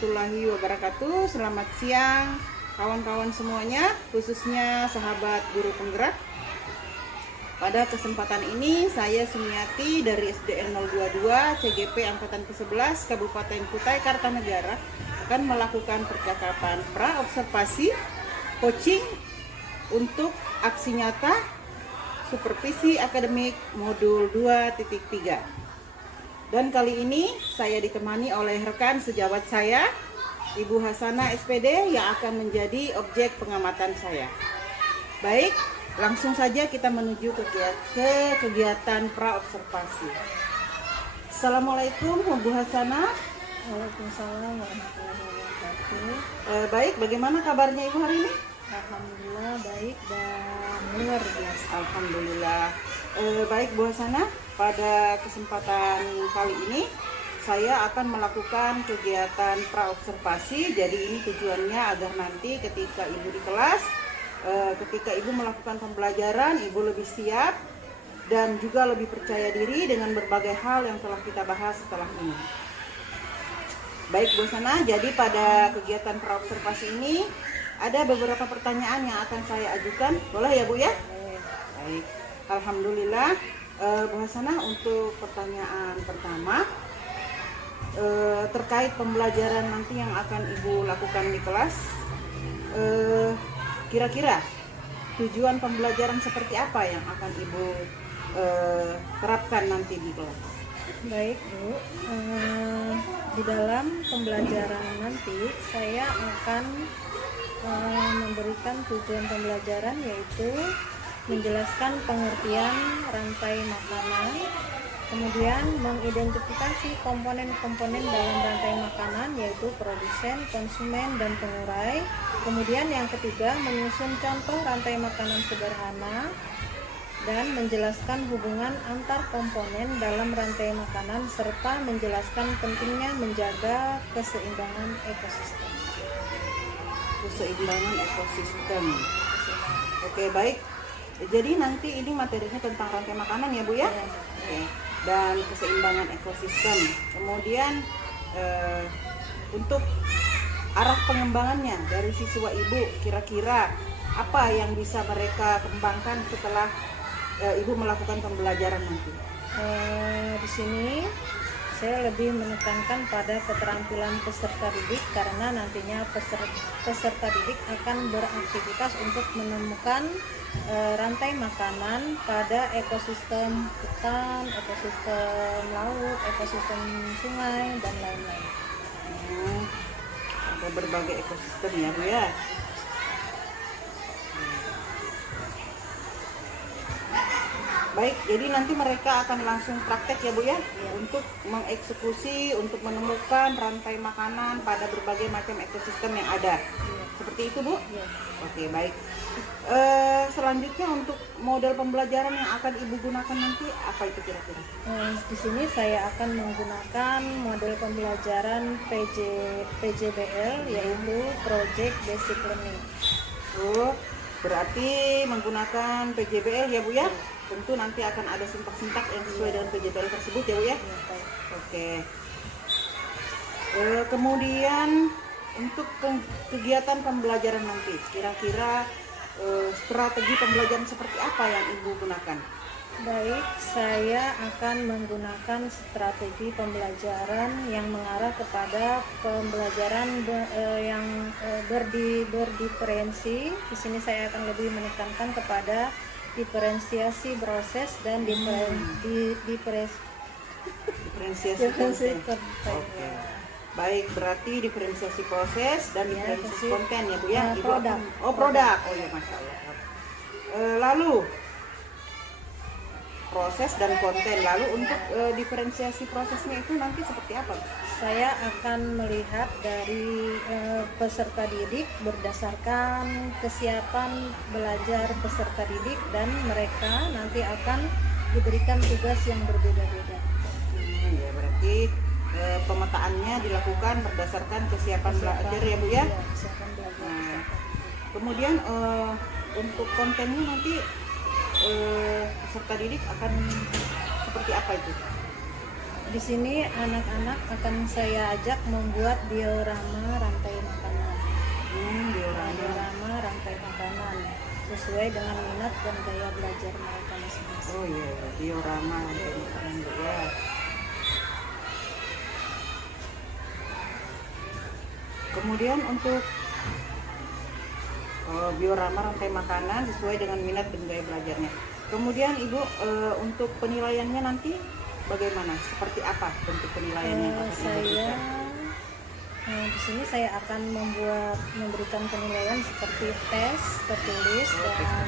warahmatullahi wabarakatuh. Selamat siang kawan-kawan semuanya, khususnya sahabat guru penggerak. Pada kesempatan ini saya Sumiati dari SDN 022 CGP Angkatan ke-11 Kabupaten Kutai Kartanegara akan melakukan percakapan pra-observasi coaching untuk aksi nyata supervisi akademik modul 2.3. Dan kali ini saya ditemani oleh rekan sejawat saya, Ibu Hasanah SPD, yang akan menjadi objek pengamatan saya. Baik, langsung saja kita menuju ke kegiatan pra-observasi. Assalamualaikum Bu Hasanah. Waalaikumsalam warahmatullahi wabarakatuh. Baik, bagaimana kabarnya Ibu hari ini? Alhamdulillah baik dan luar biasa. Alhamdulillah. Baik Bu Hasanah, pada kesempatan kali ini saya akan melakukan kegiatan pra-observasi. Jadi ini tujuannya agar nanti ketika Ibu di kelas, ketika Ibu melakukan pembelajaran, Ibu lebih siap dan juga lebih percaya diri dengan berbagai hal yang telah kita bahas setelah ini. Baik Bu Hasanah, jadi pada kegiatan pra-observasi ini ada beberapa pertanyaan yang akan saya ajukan. Boleh ya Bu ya? Baik, alhamdulillah. Bu Hasanah, untuk pertanyaan pertama terkait pembelajaran nanti yang akan Ibu lakukan di kelas, kira-kira tujuan pembelajaran seperti apa yang akan Ibu terapkan nanti di kelas? Baik Bu, di dalam pembelajaran nanti saya akan memberikan tujuan pembelajaran, yaitu menjelaskan pengertian rantai makanan, kemudian mengidentifikasi komponen-komponen dalam rantai makanan, yaitu produsen, konsumen, dan pengurai. Kemudian yang ketiga, menyusun contoh rantai makanan sederhana dan menjelaskan hubungan antar komponen dalam rantai makanan, serta menjelaskan pentingnya menjaga keseimbangan ekosistem. Keseimbangan ekosistem. Oke, baik. Jadi nanti ini materinya tentang rantai makanan ya Bu ya? Oke. Dan keseimbangan ekosistem. Kemudian untuk arah pengembangannya dari siswa Ibu, kira-kira apa yang bisa mereka kembangkan setelah Ibu melakukan pembelajaran nanti? Di sini saya lebih menekankan pada keterampilan peserta didik, karena nantinya peserta didik akan beraktivitas untuk menemukan rantai makanan pada ekosistem hutan, ekosistem laut, ekosistem sungai, dan lain-lain. Ada berbagai ekosistem ya Bu ya. Baik, jadi nanti mereka akan langsung praktek ya Bu ya, untuk mengeksekusi, untuk menemukan rantai makanan pada berbagai macam ekosistem yang ada. Seperti itu Bu? Ya. Oke, baik. Selanjutnya untuk model pembelajaran yang akan Ibu gunakan nanti apa itu kira-kira? Di sini saya akan menggunakan model pembelajaran PJBL, yaitu Project Basic Learning. Berarti menggunakan PJBL ya Bu ya? Tentu nanti akan ada sintak-sintak yang sesuai dengan PJBL tersebut ya Bu ya? Oke. Kemudian untuk kegiatan pembelajaran nanti, kira-kira strategi pembelajaran seperti apa yang Ibu gunakan? Baik, saya akan menggunakan strategi pembelajaran yang mengarah kepada pembelajaran yang berdiferensi. Di sini saya akan lebih menekankan kepada diferensiasi proses dan diferensiasi konten. Oke. Baik, berarti diferensiasi proses dan diferensiasi konten ya Bu ya? Produk. Produk. Oh ya, Masya Allah. Lalu proses dan konten. Lalu untuk diferensiasi prosesnya itu nanti seperti apa? Saya akan melihat dari peserta didik berdasarkan kesiapan belajar peserta didik, dan mereka nanti akan diberikan tugas yang berbeda-beda. Ya, berarti pemetaannya dilakukan berdasarkan kesiapan belajar ya Bu ya? Kesiapan belajar. Kemudian untuk kontennya nanti peserta didik akan seperti apa itu? Di sini anak-anak akan saya ajak membuat diorama rantai makanan. Diorama. Diorama rantai makanan sesuai dengan minat dan gaya belajar mereka masing-masing. Oh iya, diorama rantai makanan Bu ya. Kemudian untuk diorama rantai makanan sesuai dengan minat dan gaya belajarnya. Kemudian Ibu untuk penilaiannya nanti bagaimana? Seperti apa bentuk penilaiannya? yang akan Ibu Saya berikan? di sini saya akan memberikan penilaian seperti tes tertulis dan ya,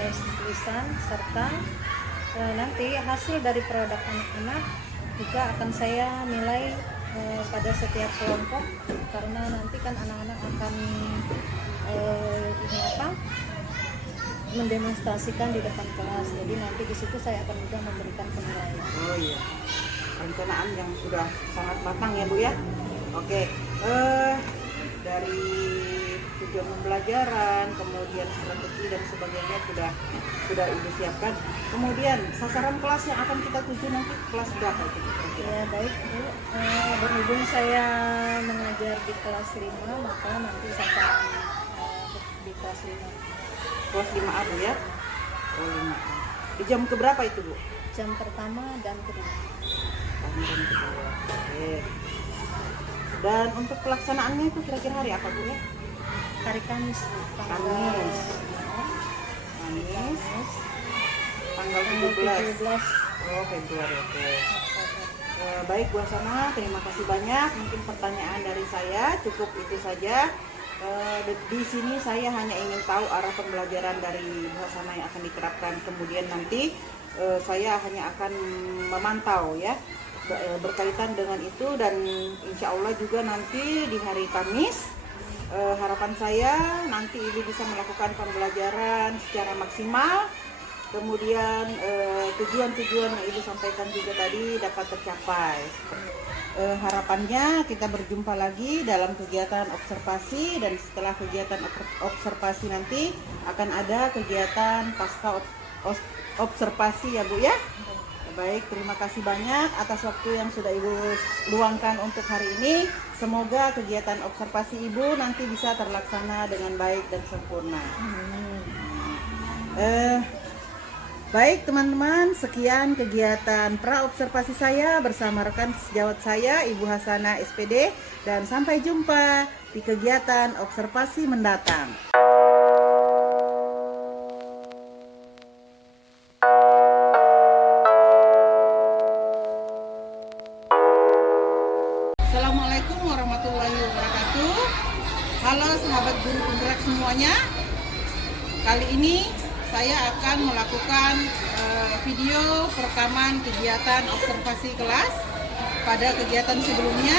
tes tulisan serta nanti hasil dari produk anak-anak juga akan saya nilai pada setiap kelompok, karena nanti kan anak-anak akan mendemonstrasikan di depan kelas. Jadi nanti di situ saya akan juga memberikan penilaian. Oh iya, perencanaan yang sudah sangat matang ya Bu ya. Oke, dari tujuan pembelajaran, kemudian strategi dan sebagainya sudah Ibu siapkan. Kemudian sasaran kelas yang akan kita tuju nanti kelas berapa itu? Ya baik Bu, berhubung saya mengajar di kelas 5, maka nanti sasaran di kelas 5. Kelas 5A Bu ya? Oh 5A. Di jam keberapa itu Bu? Jam pertama dan kedua. Jam kedua. Oke. Dan untuk pelaksanaannya itu kira-kira hari apa Bu ya? Hari Kamis Bu, Kamis. Tanggal 17. Oh Februari, oke. Baik Bu Hasanah, terima kasih banyak. Mungkin pertanyaan dari saya cukup itu saja. Di sini saya hanya ingin tahu arah pembelajaran dari Bu Hasanah yang akan diterapkan. Kemudian nanti saya hanya akan memantau ya berkaitan dengan itu, dan insya Allah juga nanti di hari Kamis harapan saya nanti Ibu bisa melakukan pembelajaran secara maksimal. Kemudian tujuan-tujuan yang Ibu sampaikan juga tadi dapat tercapai. Harapannya kita berjumpa lagi dalam kegiatan observasi, dan setelah kegiatan observasi nanti akan ada kegiatan pasca observasi ya Bu ya. Baik, terima kasih banyak atas waktu yang sudah Ibu luangkan untuk hari ini. Semoga kegiatan observasi Ibu nanti bisa terlaksana dengan baik dan sempurna. Baik teman-teman, sekian kegiatan pra-observasi saya bersama rekan sejawat saya Ibu Hasanah SPD, dan sampai jumpa di kegiatan observasi mendatang. Assalamualaikum warahmatullahi wabarakatuh. Halo sahabat guru penggerak semuanya. Kali ini saya akan melakukan video perekaman kegiatan observasi kelas. Pada kegiatan sebelumnya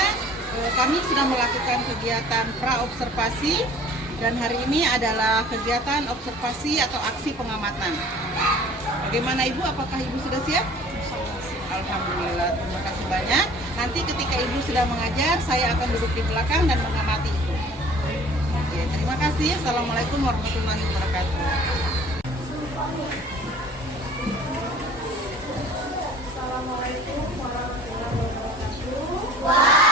kami sudah melakukan kegiatan pra-observasi, dan hari ini adalah kegiatan observasi atau aksi pengamatan. Bagaimana Ibu? Apakah Ibu sudah siap? Alhamdulillah, terima kasih banyak. Nanti ketika Ibu sudah mengajar, saya akan duduk di belakang dan mengamati Ibu. Oke, terima kasih. Assalamualaikum warahmatullahi wabarakatuh. Assalamualaikum warahmatullahi wabarakatuh.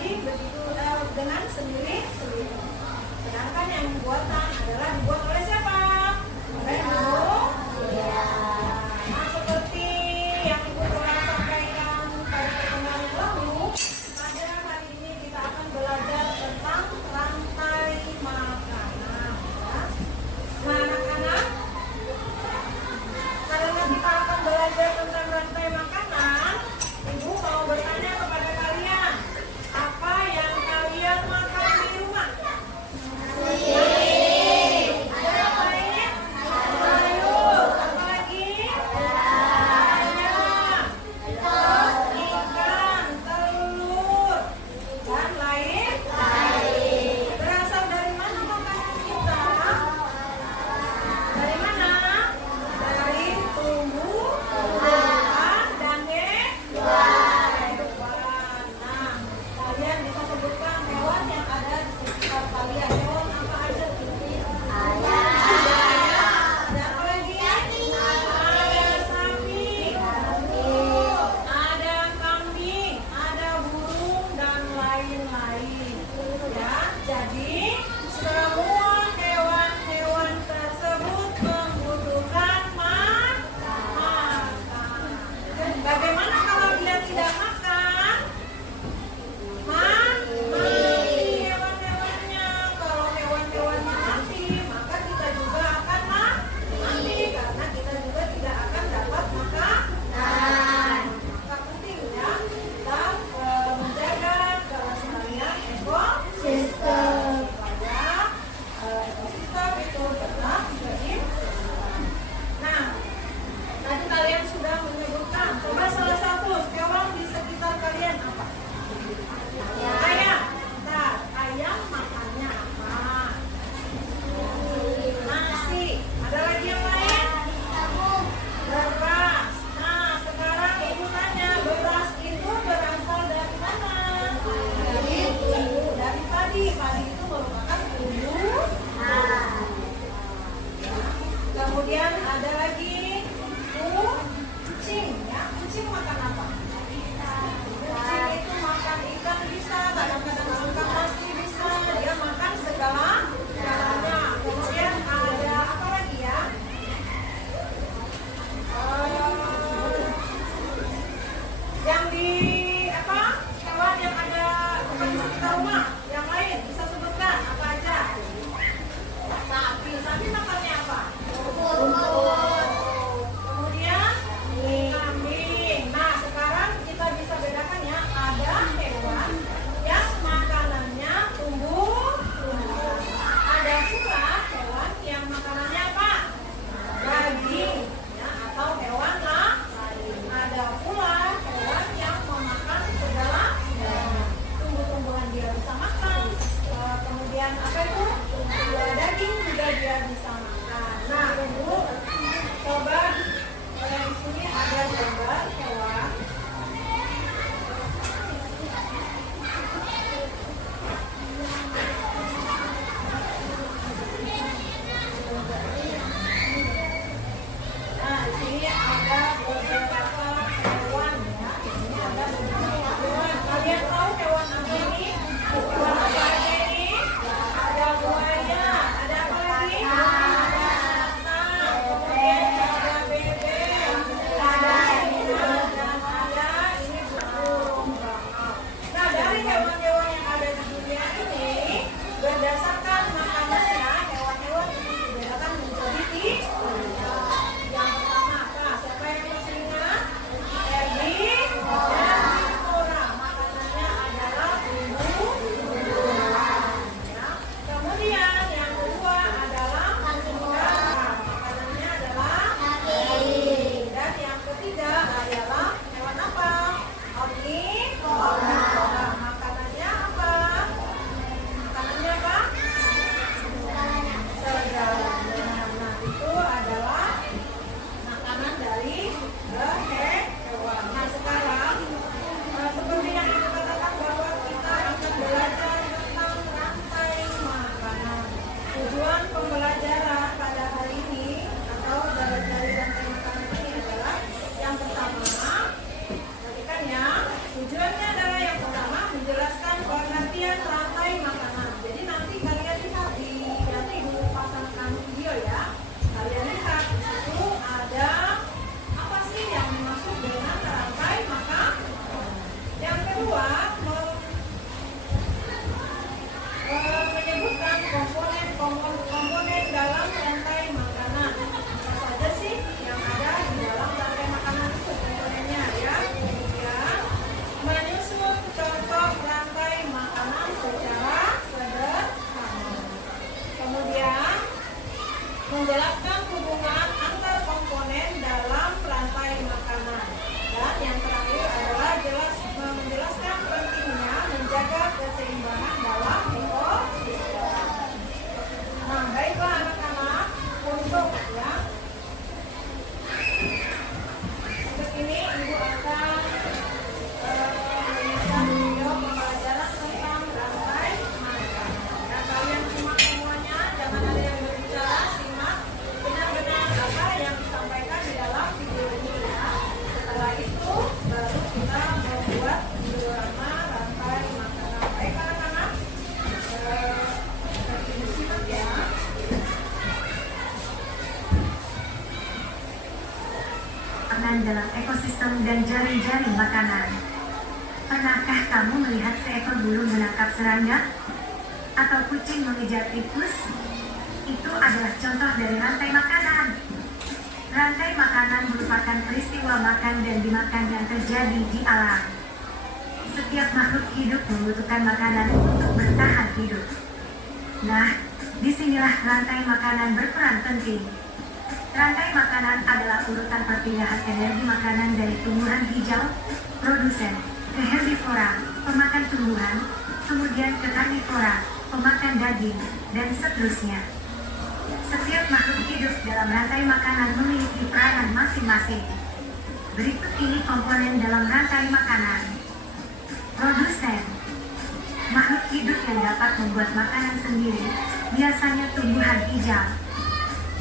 jadi begitu dengan sendiri. Sedangkan yang buatan adalah dibuat oleh siapa? Oleh Ibu. Nah, seperti yang Ibu telah sampaikan pada pertemuan yang lalu, pada hari ini kita akan belajar tentang rantai makanan. Ya. Nah, anak-anak, karena kita akan belajar tentang rantai makanan, Ibu mau bertanya kepada kalian, apa yang kalian makan di rumah? Ada apa lain? Sayur, apa lagi? Ayam, terus ikan, telur, dan lain. Berasal dari mana makanan kita? Dari mana? Dari tumbuhan dan hewan. Nah, kalian bisa sebutkan hewan yang ada di sekitar kalian. Hewan apa aja? Ada apa lagi? Ada sapi, ada kambing, ada burung dan lain-lain. Ya, jadi semua hewan-hewan tersebut membutuhkan makan. Bagaimana kalau dia tidak makan? Mati hewan-hewannya. Kalau hewan-hewannya mati, maka kita juga akan mati karena kita juga tidak akan dapat makan. Maka penting ya kita menjaga kelestarian ekosistem supaya ekosistem itu tetap seimbang. Nah, tadi kalian sudah menyebutkan. Coba salah satu hewan di sekitar kalian apa? Ayam. Bentar, ayam makannya apa? Nasi. Ada lagi yang lain? Beras. Nah, sekarang Ibu tanya, beras itu berasal dari mana? Dari tumbuh. Dari pengertian rantai makanan. Jadi nanti kalian lihat nanti ibu pasangkan video ya. Kalian lihat di situ ada apa sih yang dimaksud dengan rantai makanan. Yang kedua, menyebutkan komponen dalam rantai makanan. Apa saja sih yang ada di dalam rantai makanan itu komponennya ya. Kemudian menyusun contoh rantai makanan secara sederhana. Kemudian menjelaskan hubungan antar komponen dalam rantai makanan. Dan yang terakhir adalah menjelaskan pentingnya menjaga keseimbangan dalam ekosistem. Nah, baiklah anak-anak, untuk ini ibu akan menyiapkan video pembelajaran tentang rantai makanan. Ya, kalian simak semuanya, jangan ada yang berbicara, simak benar-benar apa yang disampaikan di dalam video ini ya. Setelah itu baru kita membuat diorama rantai makanan. Baik anak-anak, simak ya. Makanan dalam ekosistem dan jaring-jaring makanan. Pernahkah kamu melihat seekor burung menangkap serangga? Atau kucing mengejar tikus? Itu adalah contoh dari rantai makanan. Rantai makanan merupakan peristiwa makan dan dimakan yang terjadi di alam. Setiap makhluk hidup membutuhkan makanan untuk bertahan hidup. Nah, disinilah rantai makanan berperan penting. Rantai makanan adalah urutan perpindahan energi makanan dari tumbuhan hijau, produsen, ke herbivora, pemakan tumbuhan, kemudian ke karnivora, pemakan daging, dan seterusnya. Setiap makhluk hidup dalam rantai makanan memiliki peranan masing-masing. Berikut ini komponen dalam rantai makanan. Produsen. Makhluk hidup yang dapat membuat makanan sendiri, biasanya tumbuhan hijau.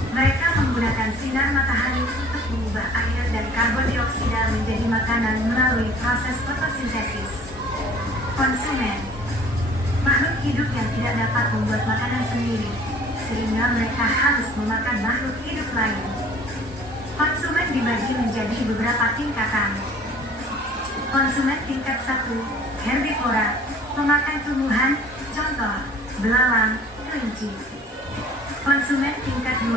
Mereka menggunakan sinar matahari untuk mengubah air dan karbon dioksida menjadi makanan melalui proses fotosintesis. Konsumen. Makhluk hidup yang tidak dapat membuat makanan sendiri, sehingga mereka harus memakan makhluk hidup lain. Konsumen dibagi menjadi beberapa tingkatan. Konsumen tingkat 1, herbivora, pemakan tumbuhan, contoh, belalang, kelinci. Konsumen tingkat 2,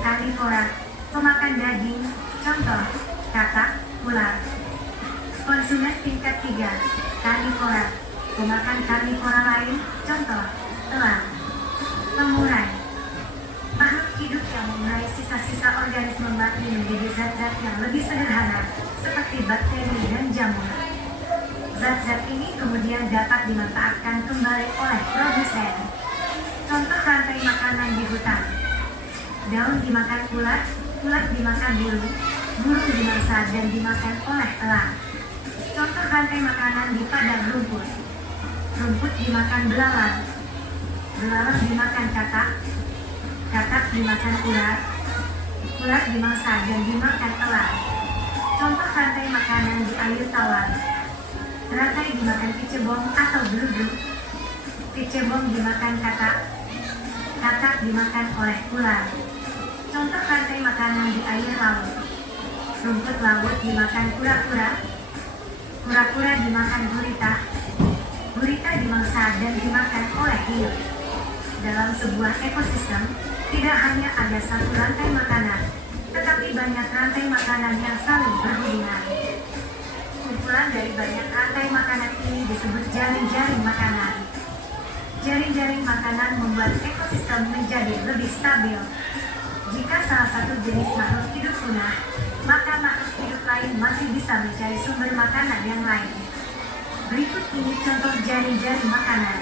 karnivora, pemakan daging, contoh, katak, ular. Konsumen tingkat 3, karnivora, pemakan karnivora lain, contoh, elang. Pengurai. Makhluk hidup yang mengurai sisa-sisa organisme mati menjadi zat-zat yang lebih sederhana, seperti bakteri dan jamur. Zat-zat ini kemudian dapat dimanfaatkan kembali oleh produsen. Contoh rantai makanan di hutan. Daun dimakan ulat, ulat dimakan burung, burung dimangsa dan dimakan oleh elang. Contoh rantai makanan di padang rumput. Rumput dimakan belalang, belalang dimakan katak, katak dimakan ulat, ulat dimangsa dan dimakan elang. Contoh rantai makanan di air tawar. Rantai dimakan kecebong atau beluduk, kecebong dimakan katak, katak dimakan oleh ular. Contoh rantai makanan di air laut. Rumput laut dimakan kura-kura, kura-kura dimakan gurita, gurita dimangsa dan dimakan oleh hiu. Dalam sebuah ekosistem, tidak hanya ada satu rantai makanan, tetapi banyak rantai makanan yang saling berhubungan. Kumpulan dari banyak rantai makanan ini disebut jaring-jaring makanan. Jaring-jaring makanan membuat ekosistem menjadi lebih stabil. Jika salah satu jenis makhluk hidup punah, maka makhluk hidup lain masih bisa mencari sumber makanan yang lain. Berikut ini contoh jaring-jaring makanan.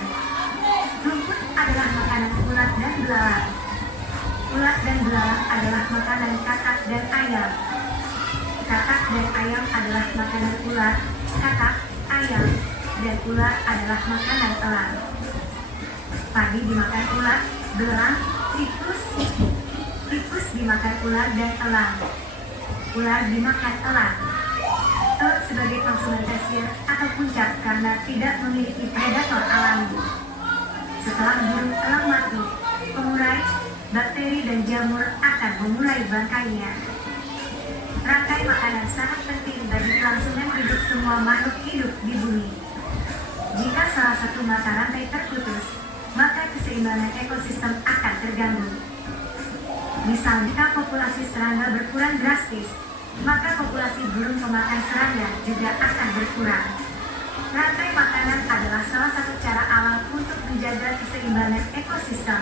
Rumput adalah makanan ulat dan belalang. Ulat dan belalang adalah makanan katak dan ayam. Katak dan ayam adalah makanan ulat, katak, ayam, dan ulat adalah makanan elang. Padi dimakan ulat, belalang, tikus. Tikus dimakan ulat dan elang. Ular dimakan elang. Telur sebagai konsumen tersier atau puncak karena tidak memiliki predator alami. Setelah burung elang mati, pengurai, bakteri dan jamur akan memulai bangkainya. Rantai makanan sangat penting bagi kelangsungan hidup semua makhluk hidup di bumi. Jika salah satu mata rantai terputus, maka keseimbangan ekosistem akan terganggu. Misal jika populasi serangga berkurang drastis, maka populasi burung pemakan serangga juga akan berkurang. Rantai makanan adalah salah satu cara alam untuk menjaga keseimbangan ekosistem.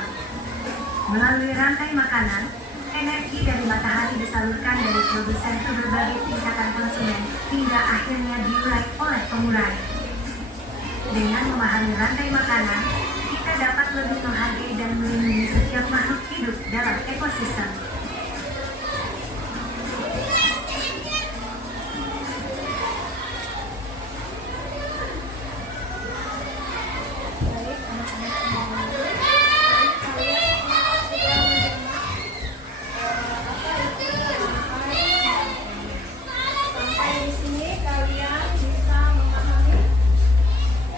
Melalui rantai makanan, energi dari matahari disalurkan dari produsen ke berbagai tingkatan konsumen hingga akhirnya diurai oleh pengurai. Dengan memahami rantai makanan, kita dapat lebih menghargai dan melindungi setiap makhluk hidup dalam ekosistem. Baik, anak-anak semuanya. Kalian sudah mendengar apa itu rantai. Sampai di sini kalian bisa memahami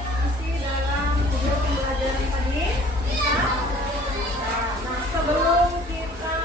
isi dalam video pembelajaran tadi. Bisa? Nah, sebelum kita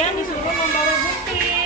kalian disuruh membawa gunting.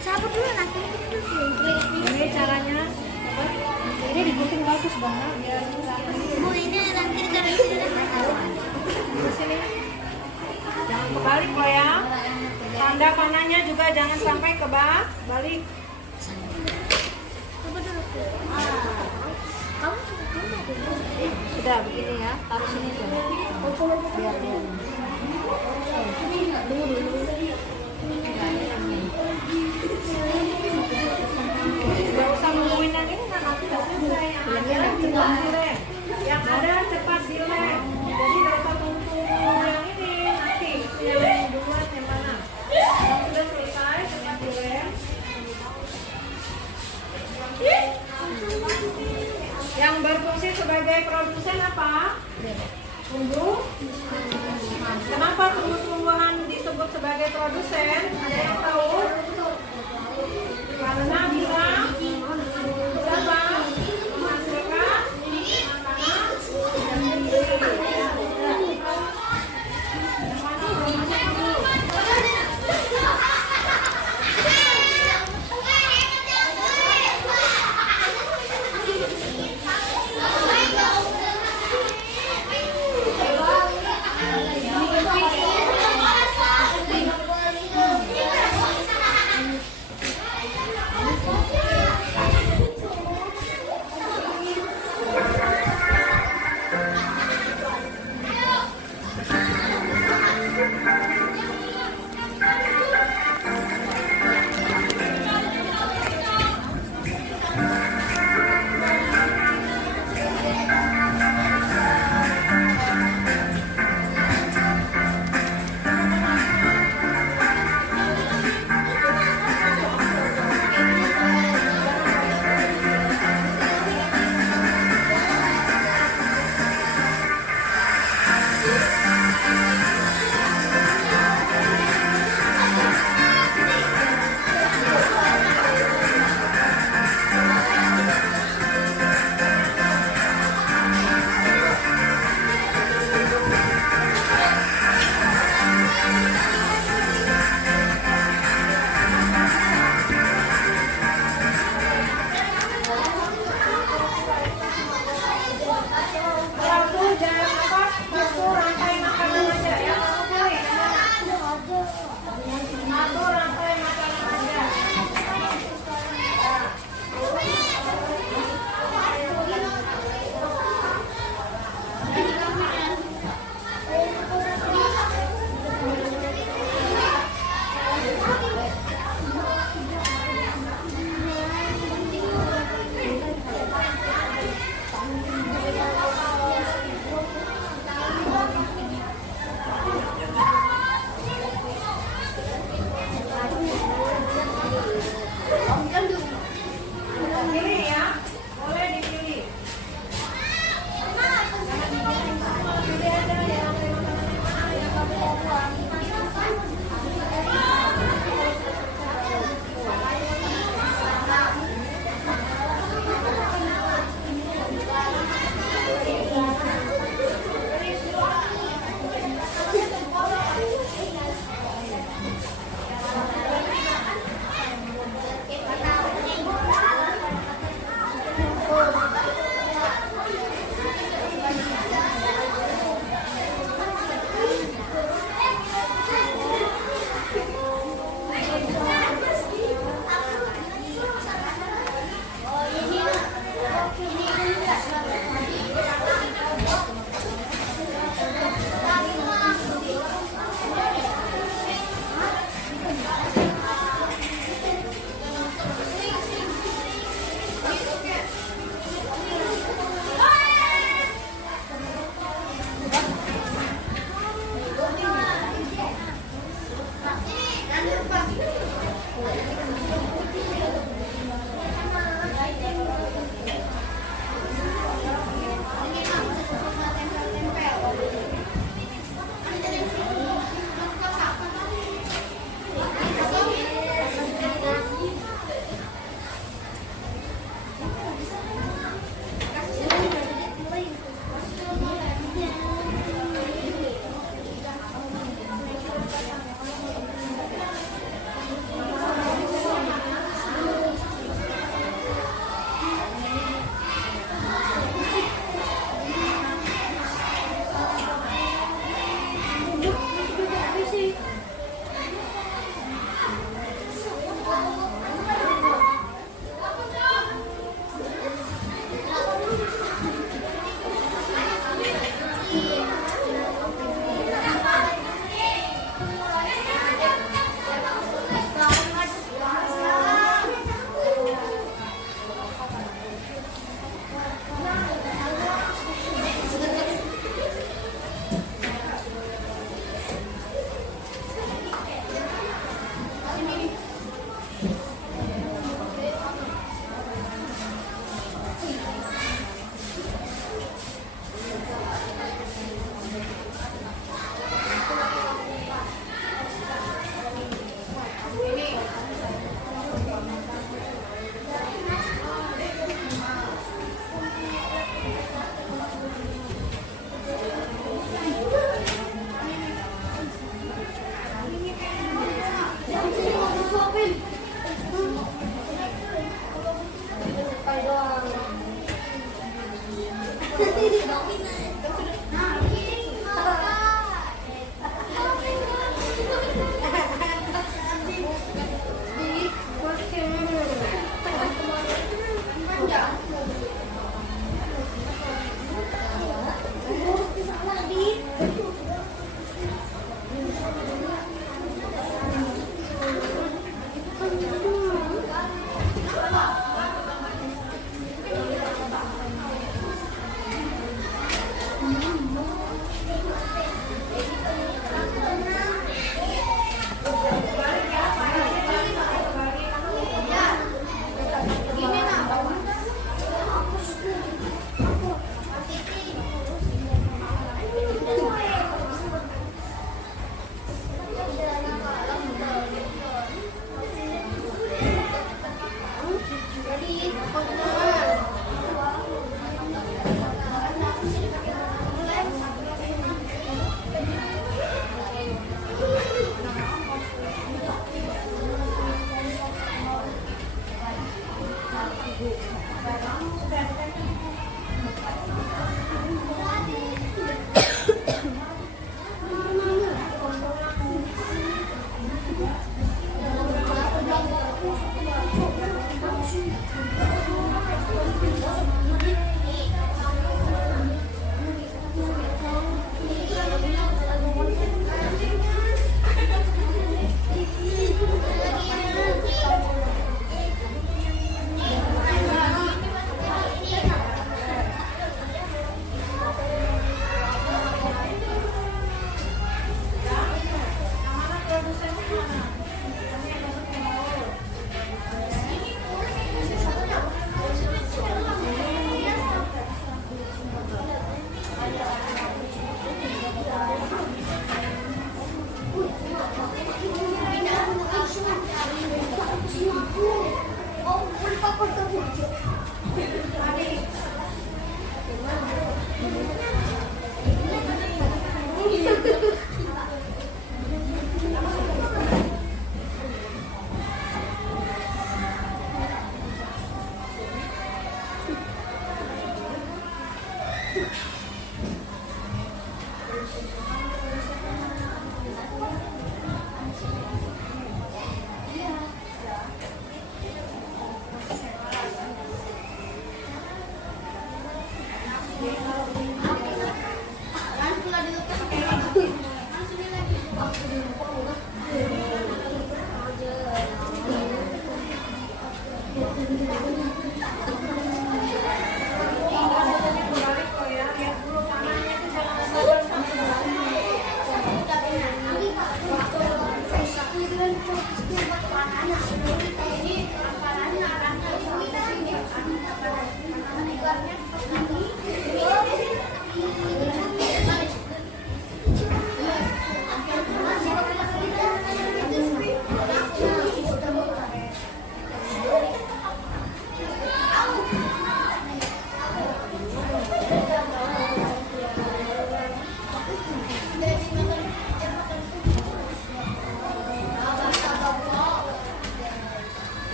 Siapa dulu nanti? Ini caranya apa? Ini digunting bagus banget biar Oh ini nanti cara sini. di sini. Jangan kebalik kok ya. Tanda panahnya juga jangan sampai kebalik. Coba dulu. Kamu Sudah begini ya, taruh sini dulu. Biar dia. Gak usah nungguin yang ini kan nanti gak selesai. Yang ada cepat dilem. Jadi gak usah tunggu yang ini nanti. Yang duluan yang mana? Yang sudah selesai cepat dilem. Yang berfungsi sebagai produsen apa? Tumbuh. Kenapa tumbuh-tumbuhan disebut sebagai produsen? Ada yang tahu? Karena bisa menghasilkan makanan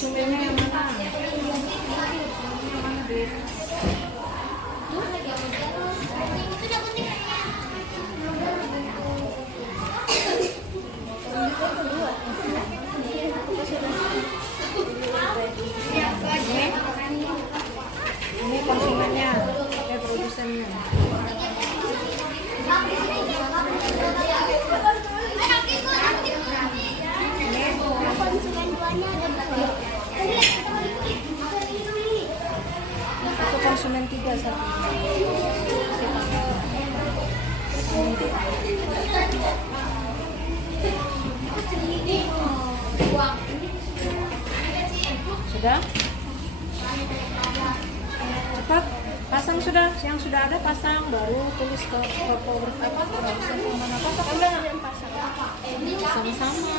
konsumennya yang mana? Ini konsumennya, produsennya. konsumen duanya ada berapa? Itu konsumen 3 satu. Sudah? Cepat pasang sudah, yang sudah ada pasang, baru tulis ke apa produsen mana apa pasang sama-sama.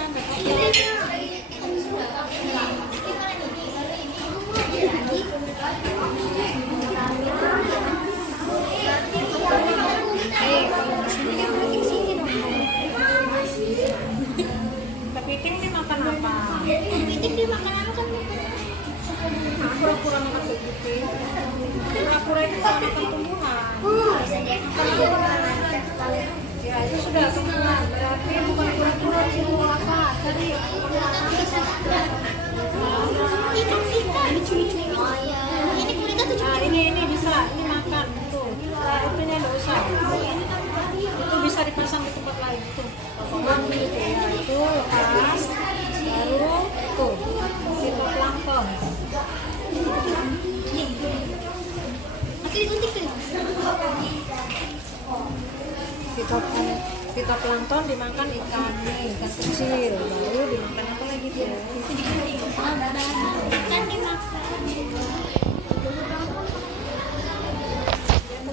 Kepiting dimakan apa? Kepiting dimakan apa kan? Pura-pura makan kepiting. Pura-pura itu sama makan tumbuhan. Ya itu sudah tumbuhan. Berarti bukan pura-pura di situ apa? Cari. Ini cumi-cumi. Oh ya. Ini kulitnya tuh Nah ini bisa, ini makan tuh. Nah itunya nggak usah. Itu bisa dipasang di tempat lain tuh. Potongan gitu ya. Itu lepas. Baru tuh fitoplankton. Masih digunting tuh. Fitoplankton dimakan ikan nih, ikan kecil. Baru dimakan apa lagi tuh? Itu digunting. Kan dimakan.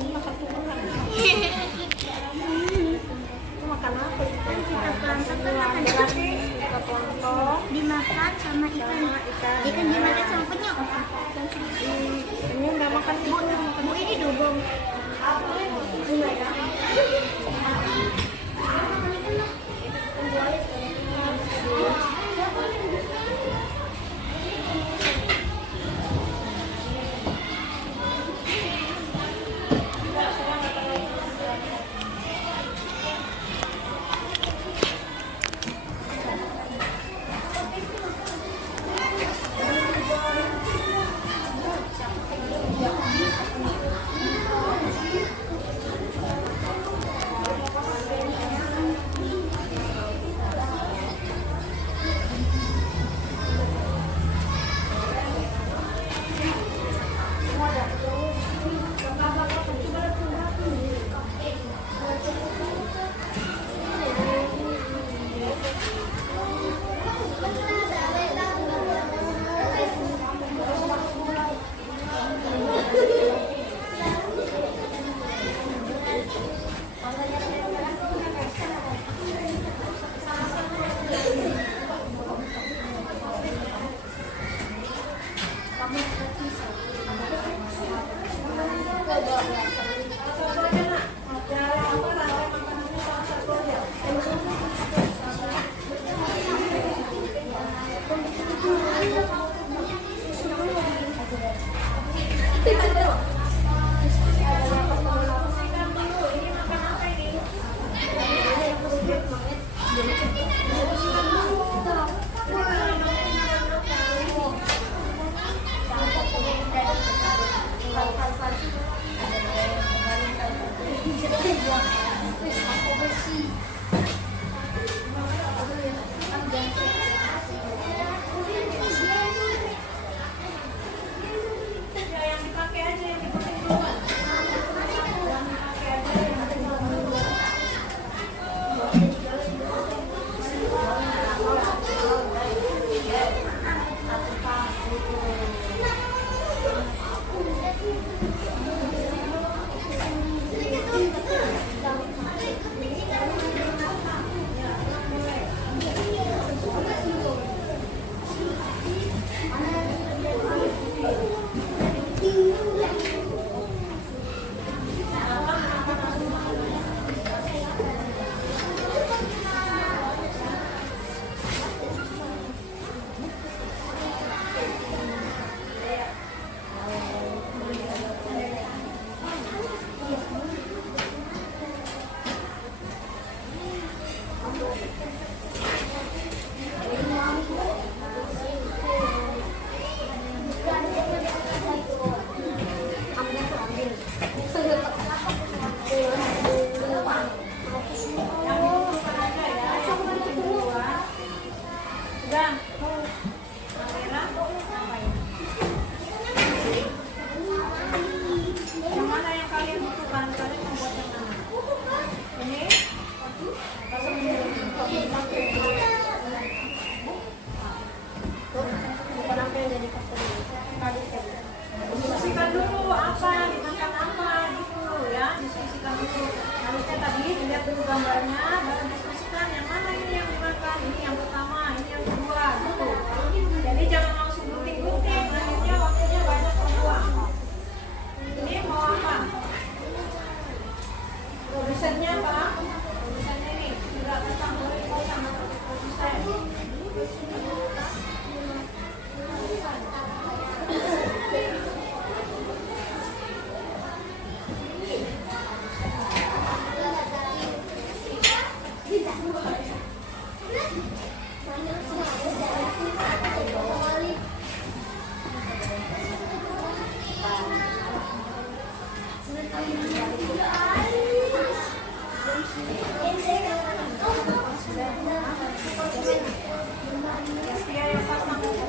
Makan tumbuhan. Itu makan apa itu? Fitoplankton kan makan Berarti fitoplankton dimakan sama ikan. ikan. Ikan dimakan sama penyu. Ini nggak makan itu. Bu ini dugong. gambarnya, baru diskusikan yang mana ini yang dimakan, ini yang pertama, ini yang kedua, gitu. Jadi jangan langsung gunting-gunting, akhirnya waktunya banyak terbuang. Ini mau apa? Produsennya apa? Produsennya ini sudah pasang berita sama produsen. Dia yang pasang obat.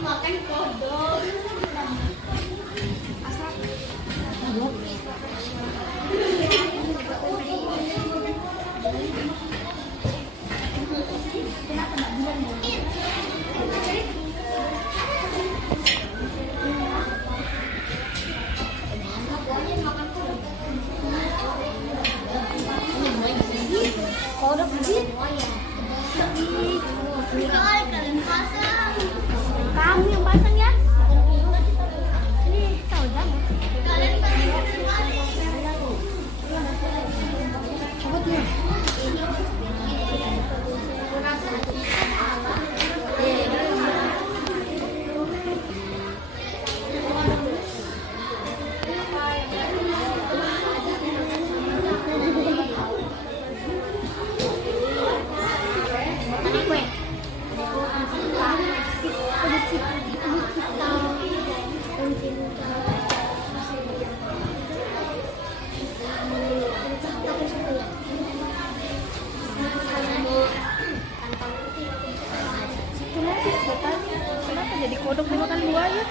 makan kodok. Kodok sih. Kalian pasang. Kamu yang pasang ya? Ini tahu jangan. Kalian pasang kembali. Apa tuh? Kenapa jadi kodok dimakan buaya?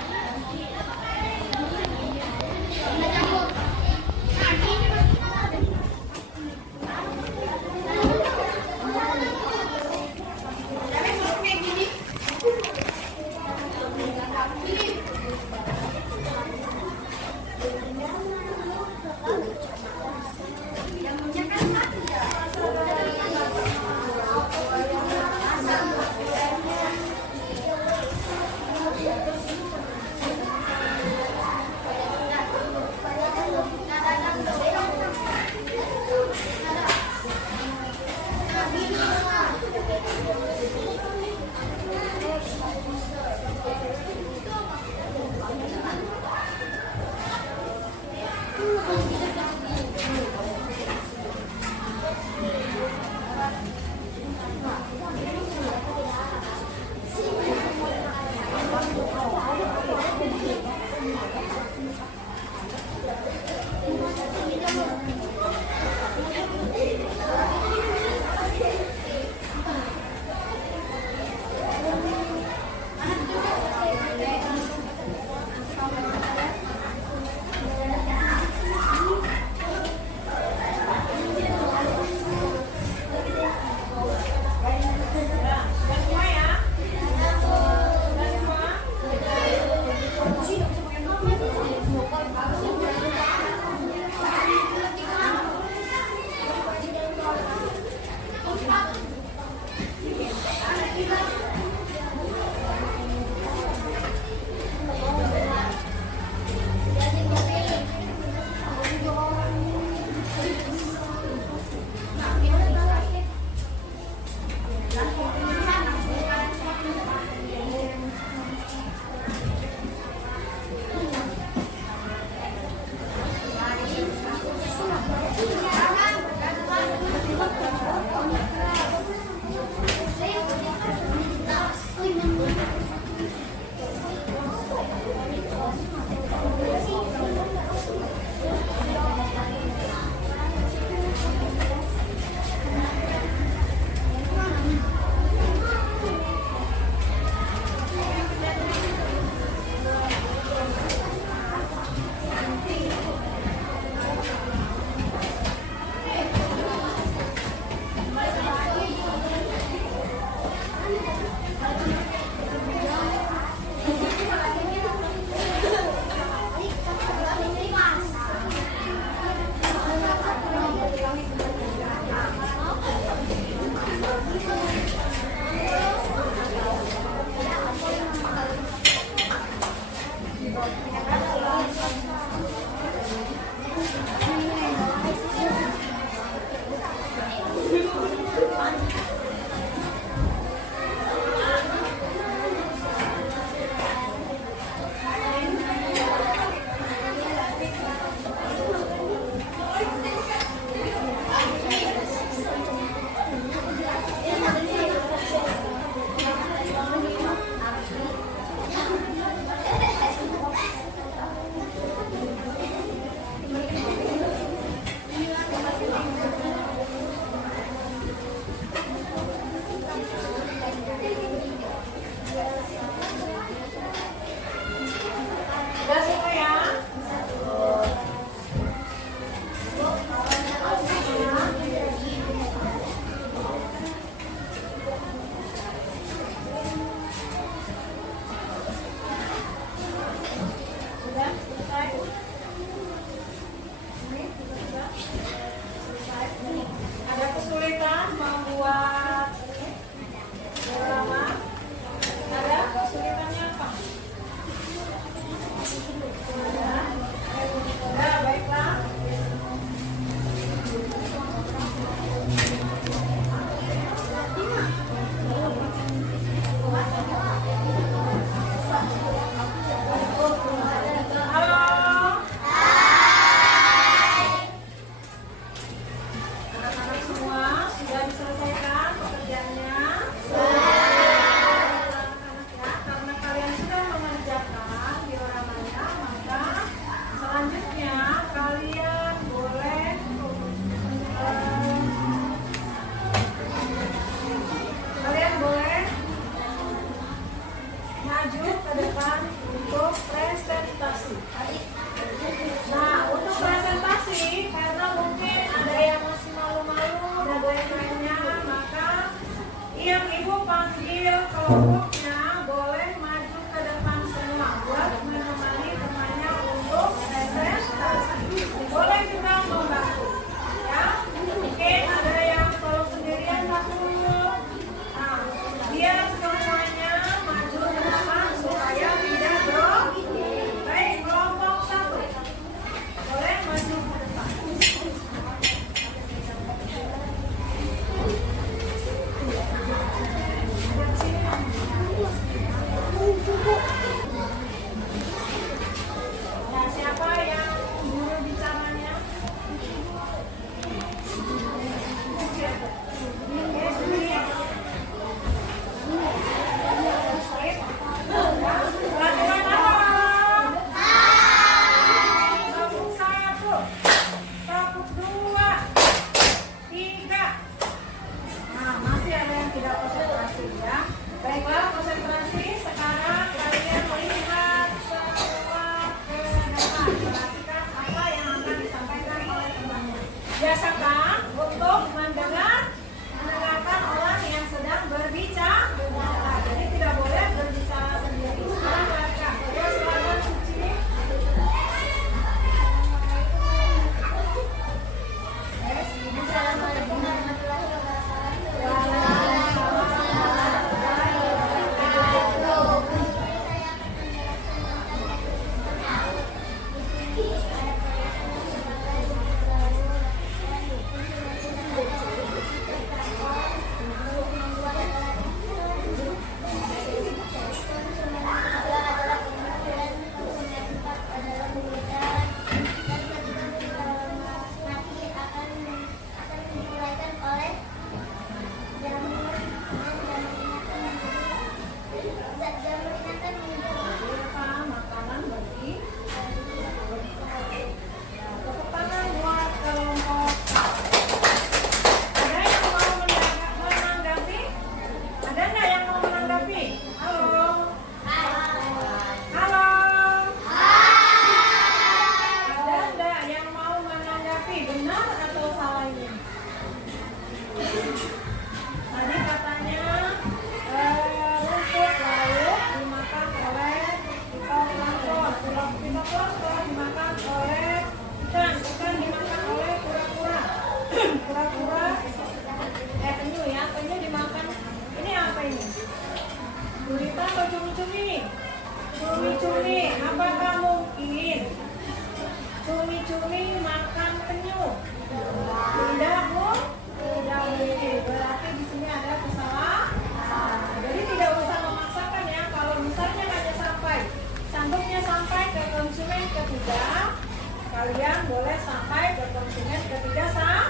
kalian boleh sampai berkonsumen ketiga saja.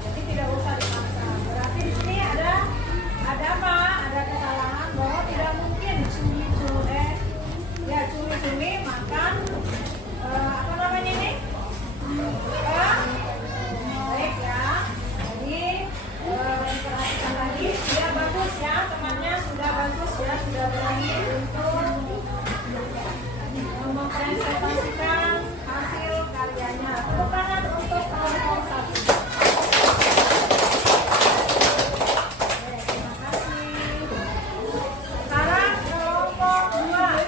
Jadi tidak usah dipaksa. Berarti di sini ada apa? Ada kesalahan bahwa tidak mungkin cumi-cumi makan apa namanya ini? Baik ya. Jadi perhatikan lagi, dia bagus ya, temannya sudah bagus ya, sudah berani untuk mempresentasikan hasil karyanya. Tepuk tangan untuk kelompok 1. Terima kasih. Sekarang kelompok 2.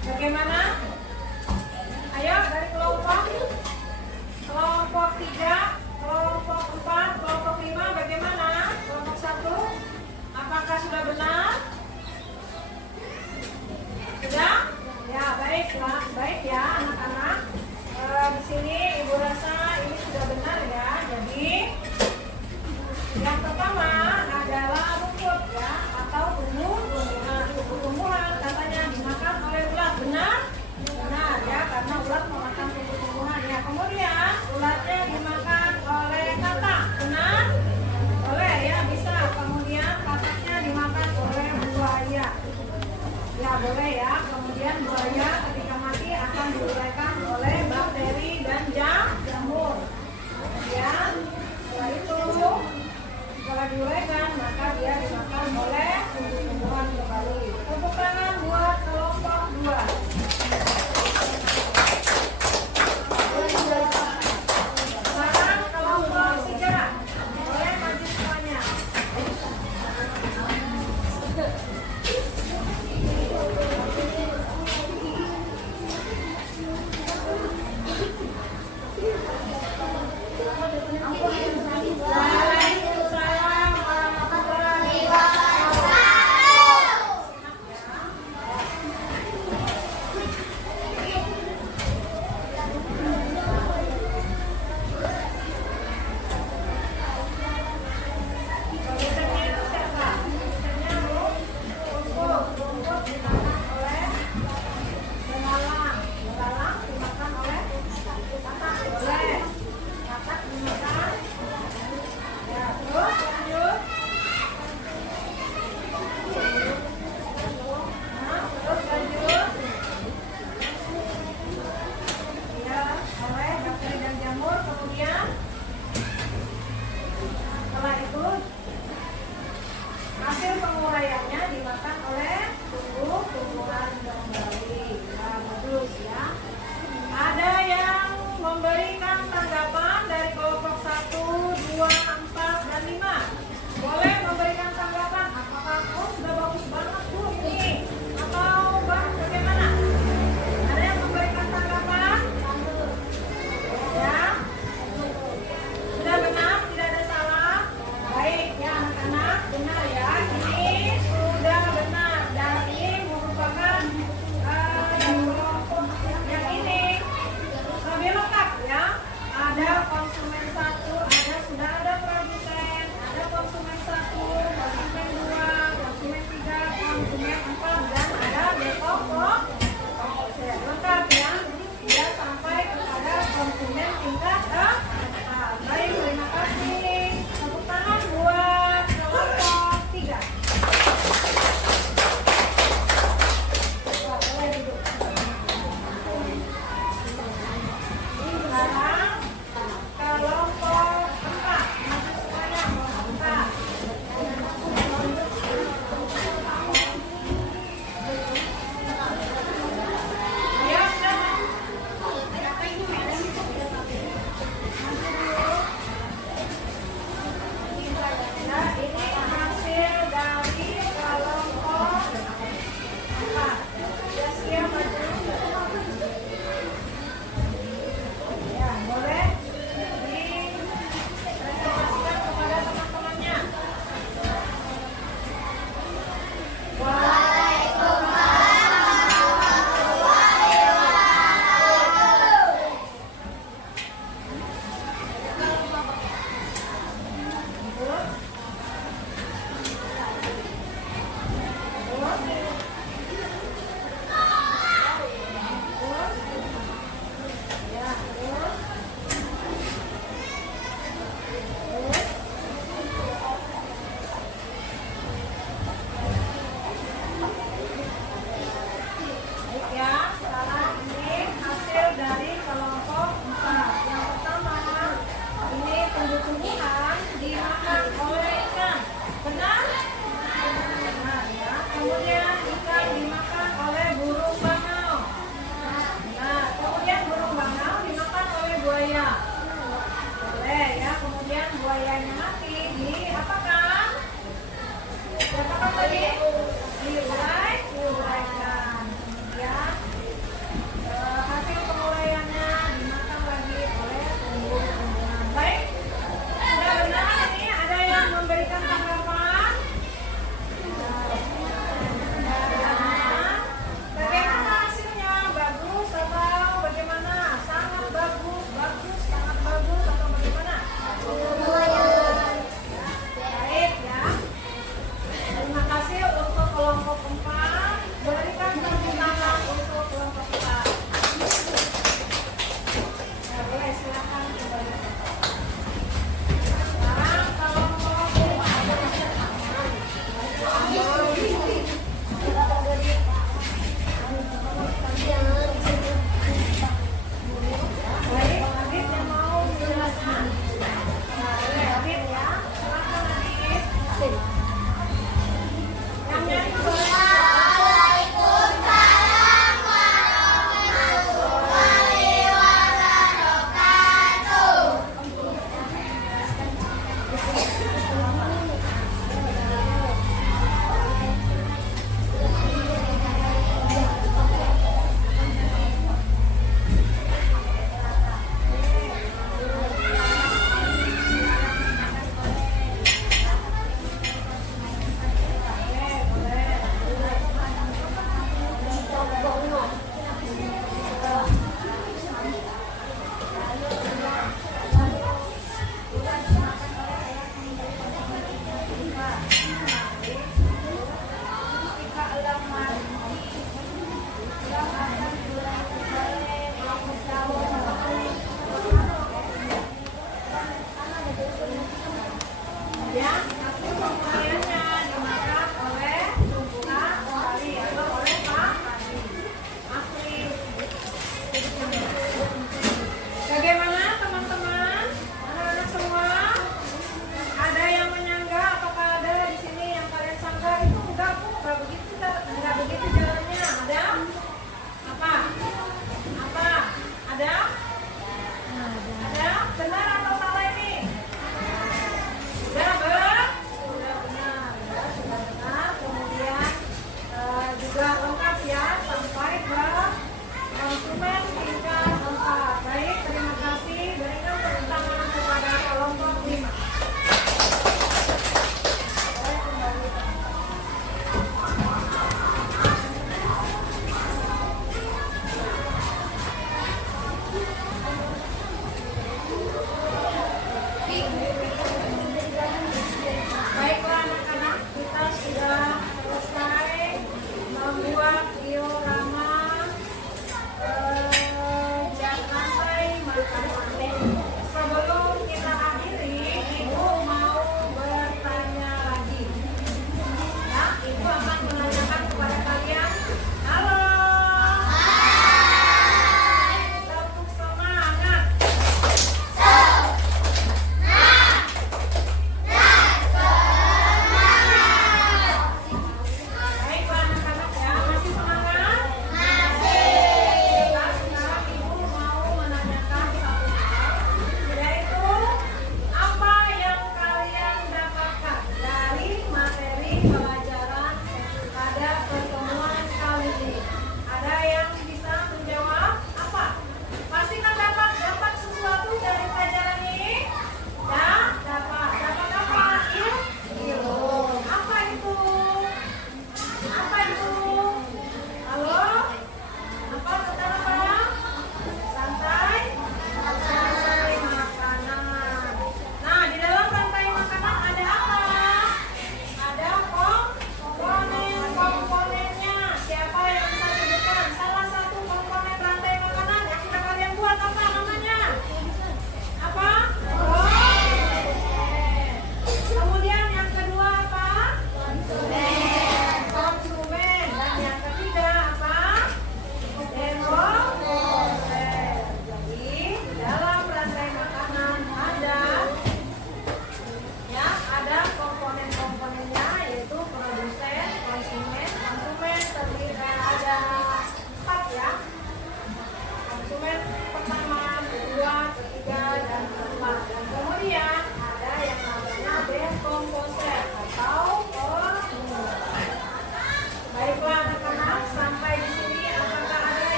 Bagaimana? Ayo dari kelompok 3, kelompok 4, kelompok 5 bagaimana? Kelompok 1 apakah sudah benar? Sudah? Ya, baiklah, baik ya anak-anak. Di sini Ibu rasa ini sudah benar ya. Jadi yang pertama adalah rumput ya, atau tumbuh-tumbuhan katanya dimakan oleh ulat. Benar? Benar ya, karena ulat memakan tumbuh-tumbuhan ya. Kemudian ulatnya dimakan oleh katak. Benar? Boleh ya, bisa. Kemudian kataknya dimakan oleh buaya. Ya boleh ya. Kemudian buaya ketika mati akan diuraikan oleh bakteri dan jamur. Kemudian setelah itu setelah diuraikan maka dia dimakan oleh tumbuh-tumbuhan kembali. Tepuk tangan buat kelompok 2. Sekarang kelompok 3. Boleh maju semuanya.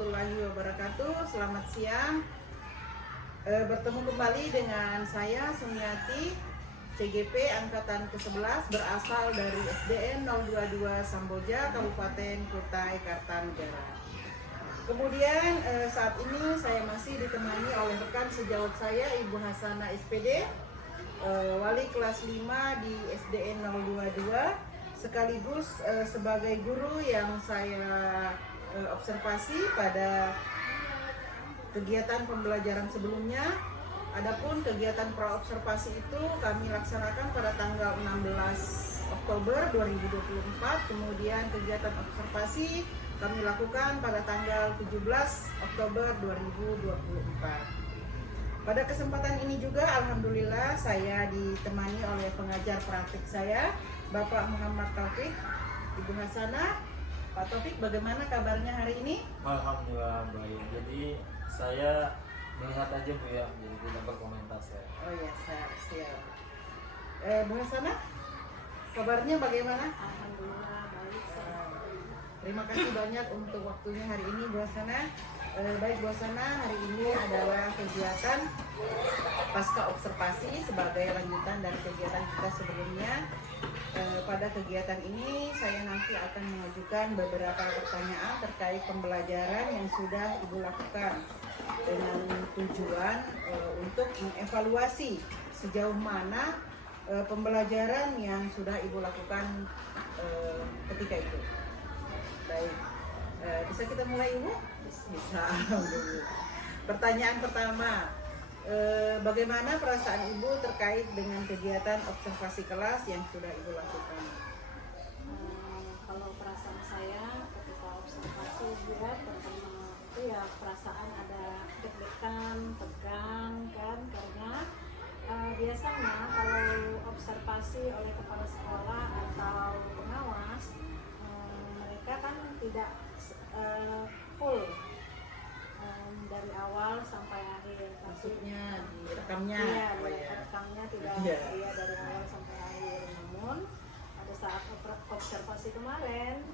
warahmatullahi wabarakatuh. Selamat siang. Bertemu kembali dengan saya Sumiati, CGP Angkatan ke-11 berasal dari SDN 022 Samboja, Kabupaten Kutai Kartanegara. Kemudian saat ini saya masih ditemani oleh rekan sejawat saya, Ibu Hasanah SPD, wali kelas 5 di SDN 022, sekaligus sebagai guru yang saya observasi pada kegiatan pembelajaran sebelumnya. Adapun kegiatan praobservasi itu kami laksanakan pada tanggal 16 Oktober 2024, kemudian kegiatan observasi kami lakukan pada tanggal 17 Oktober 2024. Pada kesempatan ini juga alhamdulillah saya ditemani oleh pengajar praktik saya, Bapak Muhammad Taufik, Ibu Hasanah. Pak Taufik, bagaimana kabarnya hari ini? Alhamdulillah baik. Jadi saya melihat aja Bu ya, jadi tidak berkomentar saya. Oh ya, siap. Bu Hasanah, kabarnya bagaimana? Alhamdulillah baik. Terima kasih banyak untuk waktunya hari ini Bu Hasanah. Baik Bu Hasanah, hari ini adalah kegiatan pasca observasi sebagai lanjutan dari kegiatan kita sebelumnya. Pada kegiatan ini saya nanti akan mengajukan beberapa pertanyaan terkait pembelajaran yang sudah Ibu lakukan dengan tujuan untuk mengevaluasi sejauh mana pembelajaran yang sudah Ibu lakukan ketika itu. Baik, bisa kita mulai Ibu? Bisa. Pertanyaan pertama, bagaimana perasaan Ibu terkait dengan kegiatan observasi kelas yang sudah Ibu lakukan? Kalau perasaan saya ketika observasi juga pertama itu ya perasaan ada deg-degan, tegang kan, karena biasanya kalau observasi oleh kepala sekolah atau pengawas mereka kan tidak full dari awal sampai akhir. Maksudnya direkamnya? Iya, Oh, ya. rekamnya tidak Iya. dari awal sampai akhir. Namun pada saat observasi kemarin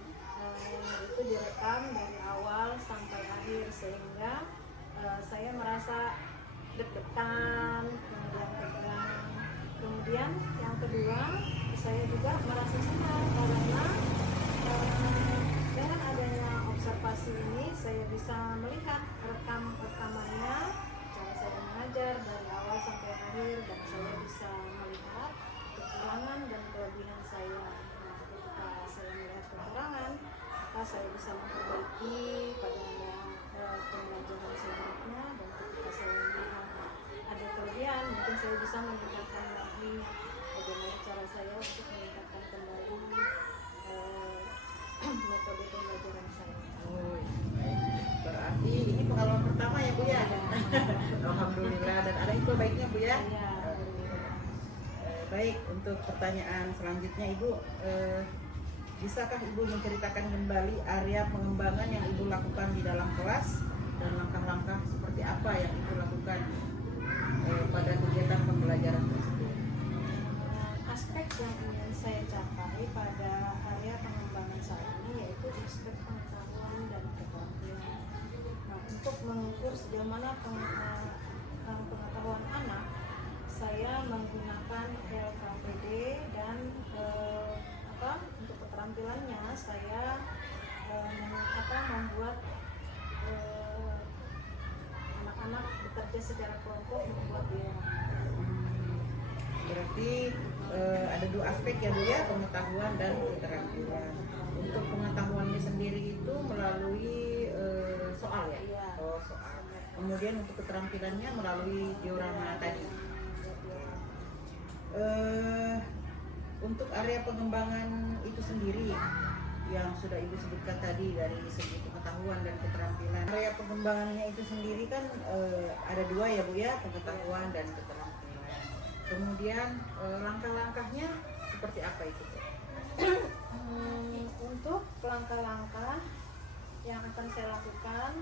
itu direkam dari awal sampai akhir sehingga saya merasa deg-degan, kemudian tegang. Kemudian yang kedua saya juga merasa senang karena dengan adanya observasi ini saya bisa melihat rekamannya, cara saya mengajar dari awal sampai akhir, dan saya bisa melihat kekurangan dan kelebihan saya. Nah, ketika saya melihat kekurangan, maka saya bisa memperbaiki pada pembelajaran selanjutnya, dan ketika saya melihat ada kelebihan, mungkin saya bisa meningkatkan lagi bagaimana cara saya untuk meningkatkan kembali metode pembelajaran saya. Oh, berarti ini pengalaman pertama ya Bu ya? Alhamdulillah, dan ada info baiknya Bu ya? Iya. Baik, untuk pertanyaan selanjutnya Ibu, bisakah Ibu menceritakan kembali area pengembangan yang Ibu lakukan di dalam kelas dan langkah-langkah seperti apa yang Ibu lakukan pada kegiatan pembelajaran tersebut? Aspek yang ingin saya capai pada area pengembangan saya ini yaitu aspek pengetahuan dan keterampilan. Nah, untuk mengukur sejauh mana pengetahuan anak, saya menggunakan LKPD dan untuk keterampilannya saya membuat anak-anak bekerja secara kelompok, membuat diorama. Berarti ada dua aspek ya Bu ya, pengetahuan dan keterampilan. Untuk pengetahuannya sendiri itu melalui soal ya? Iya. Oh, soal. Kemudian untuk keterampilannya melalui diorama tadi. Untuk area pengembangan itu sendiri yang sudah Ibu sebutkan tadi dari segi pengetahuan dan keterampilan. Area pengembangannya itu sendiri kan ada dua ya Bu ya, pengetahuan dan keterampilan. Kemudian langkah-langkahnya seperti apa itu Bu? Untuk langkah-langkah yang akan saya lakukan,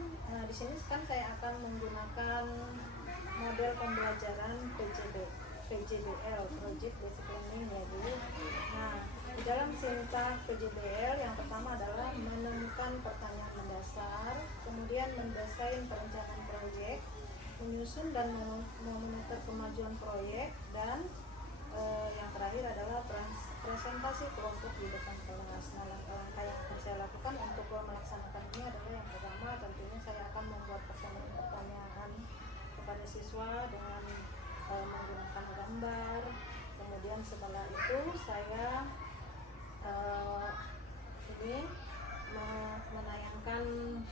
di sini kan saya akan menggunakan model pembelajaran PJBL, Project Basic Learning ya Bu. Nah, Di dalam sintak PJBL yang pertama adalah menemukan pertanyaan mendasar, kemudian mendesain perencanaan proyek, menyusun dan memonitor kemajuan proyek, dan yang terakhir adalah presentasi kelompok di depan kelas. Nah, langkah-langkah yang akan saya lakukan untuk melaksanakan ini adalah yang pertama, tentunya saya akan membuat pertanyaan kepada siswa dengan menggunakan gambar. Kemudian setelah itu saya menayangkan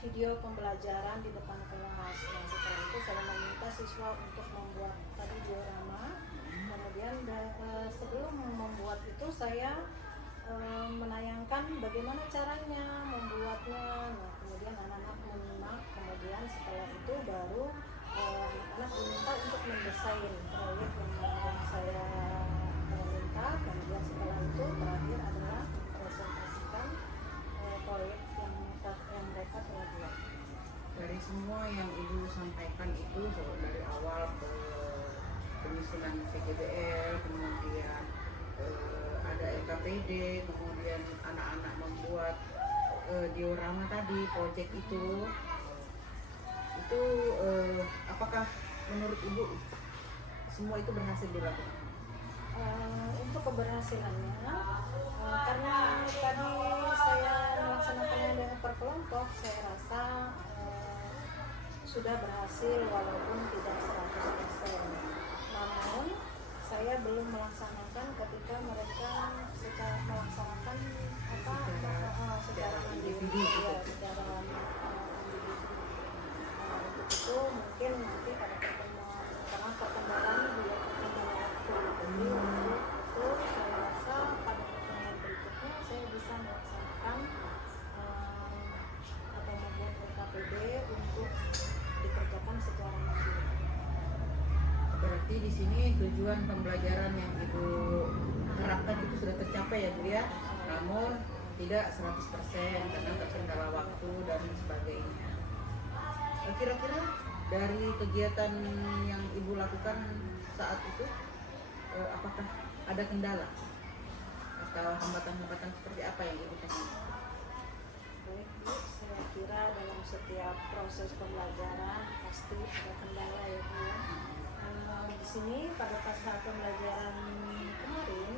video pembelajaran di depan kelas. Nah, setelah itu saya meminta siswa untuk membuat tadi diorama. Kemudian sebelum membuat itu saya menayangkan bagaimana caranya membuatnya. Nah, kemudian anak-anak menyimak. Kemudian setelah itu baru anak-anak diminta untuk mendesain proyek yang saya minta. Kemudian setelah itu terakhir adalah mempresentasikan proyek yang mereka telah buat. Dari semua yang Ibu sampaikan itu dari awal ke penyusunan PJBL, kemudian ada LKPD, kemudian anak-anak membuat diorama tadi, proyek itu apakah menurut Ibu semua itu berhasil dilakukan? Untuk keberhasilannya, karena tadi saya melaksanakannya dengan per kelompok, saya rasa sudah berhasil walaupun tidak 100%. Namun saya belum melaksanakan ketika mereka secara melaksanakan secara individu, secara individu. Itu mungkin nanti pada pertemuan, karena pertemuan juga pertemuan waktu. Jadi untuk itu saya rasa pada pertemuan berikutnya saya bisa melaksanakan atau membuat LKPD untuk dikerjakan secara mandiri. Berarti di sini tujuan pembelajaran yang Ibu harapkan itu sudah tercapai ya Bu ya, namun tidak 100% karena terkendala waktu dan sebagainya. Kira-kira dari kegiatan yang Ibu lakukan saat itu, apakah ada kendala atau hambatan-hambatan seperti apa yang Ibu temui? Baik Bu, saya kira dalam setiap proses pembelajaran pasti ada kendala ya Bu ya. Di sini pada saat pembelajaran kemarin,